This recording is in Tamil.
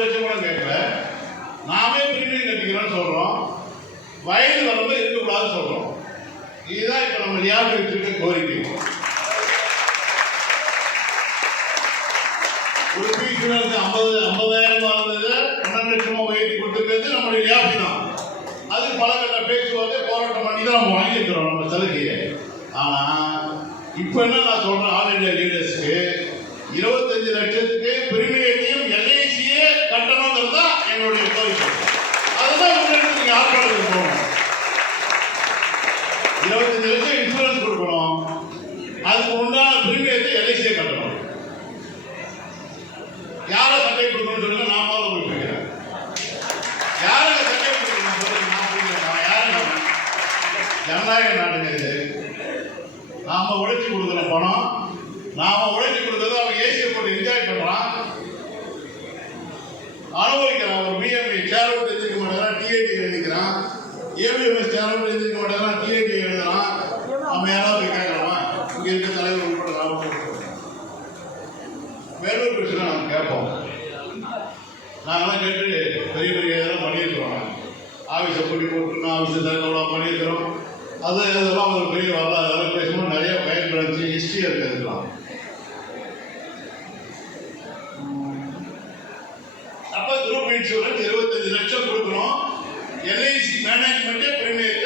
லட்சம் கூட கேட்கல. நாமே பிரீமியம் கட்டிக்கிறோம்னு சொல்றோம். வயது வரம்பு இருக்கக்கூடாதுன்னு சொல்றோம். இதுதான் இப்ப நம்ம நியாயத்திற்கு கோரிக்கை. ஒரு பீஸ் 50,000 இருந்தது 12 லட்சமா உயர்த்தி கொடுத்துருக்கிறது நம்மளுடைய நியாயம் தான். அதுக்கு பல கட்ட பேச்சுவார்த்தை போராட்டம் பண்ணி தான் நம்ம வாங்கிக்கிறோம் நம்ம சலுகையை. ஆனா இப்ப என்ன நான் சொல்றேன், ஆல் இந்தியா லீடர்ஸ்க்கு 25 லட்சத்துக்கு பிரிமியத்தையும் எல்ஐசியே கட்டணுங்கிறது தான் எங்களுடைய கோரிக்கை. அதுதான் முன்னெடுத்து நீங்க ஆட்களுக்கு போகணும். 25 லட்சம் இன்சூரன்ஸ் கொடுக்கணும், அதுக்கு உண்டான பிரிமியத்தை எல்ஐசியே கட்டணும். யாரை சட்டை கொடுக்கணும்னு சொல்லுங்க, நான் போல கொடுக்கிறேன். யாரை சட்டை கொடுக்கணும் சொல்லுங்க, நான் கொடுக்கிறேன். யாரு ஜனநாயக நாடுங்க இது. நாம உழைச்சி கொடுக்குற பணம், நாம உழைச்சி கொடுக்கறது அவன் ஏசியை போட்டு என்ஜாய் பண்றான், அனுபவிக்கிறான். ஒரு பிஎம்ஐ சேர் விட்டு எழுதிருக்க மாட்டேங்கிறான், டிஐடி எழுதிக்கிறான். ஏபிஎம்எஸ் சேர் விட்டு எழுதிருக்க மாட்டேங்கிறான், டிஐடி எழுதுறான். நம்ம யாராவது கேட்கலாமா? இங்க இருக்க தலைவர் உட்பட வேலூர் பிரச்சனை நாங்கள் கேட்போம். நாங்களாம் கேட்டு பெரிய பெரிய இதெல்லாம் பண்ணியிருக்கிறோம். ஆஃபீஸை கூட்டி போட்டு ஆஃபீஸை தகவலாக பண்ணியிருக்கிறோம். அதெல்லாம் ஒரு பெரிய வரலாறு. அதெல்லாம் பேசும்போது நிறைய பயன்படுத்தி ஹிஸ்ட்ரி இருக்கலாம். அப்போ குரூப் இன்சூரன்ஸ் 25 லட்சம் கொடுக்குறோம். LIC மேனேஜ்மெண்ட்டே premium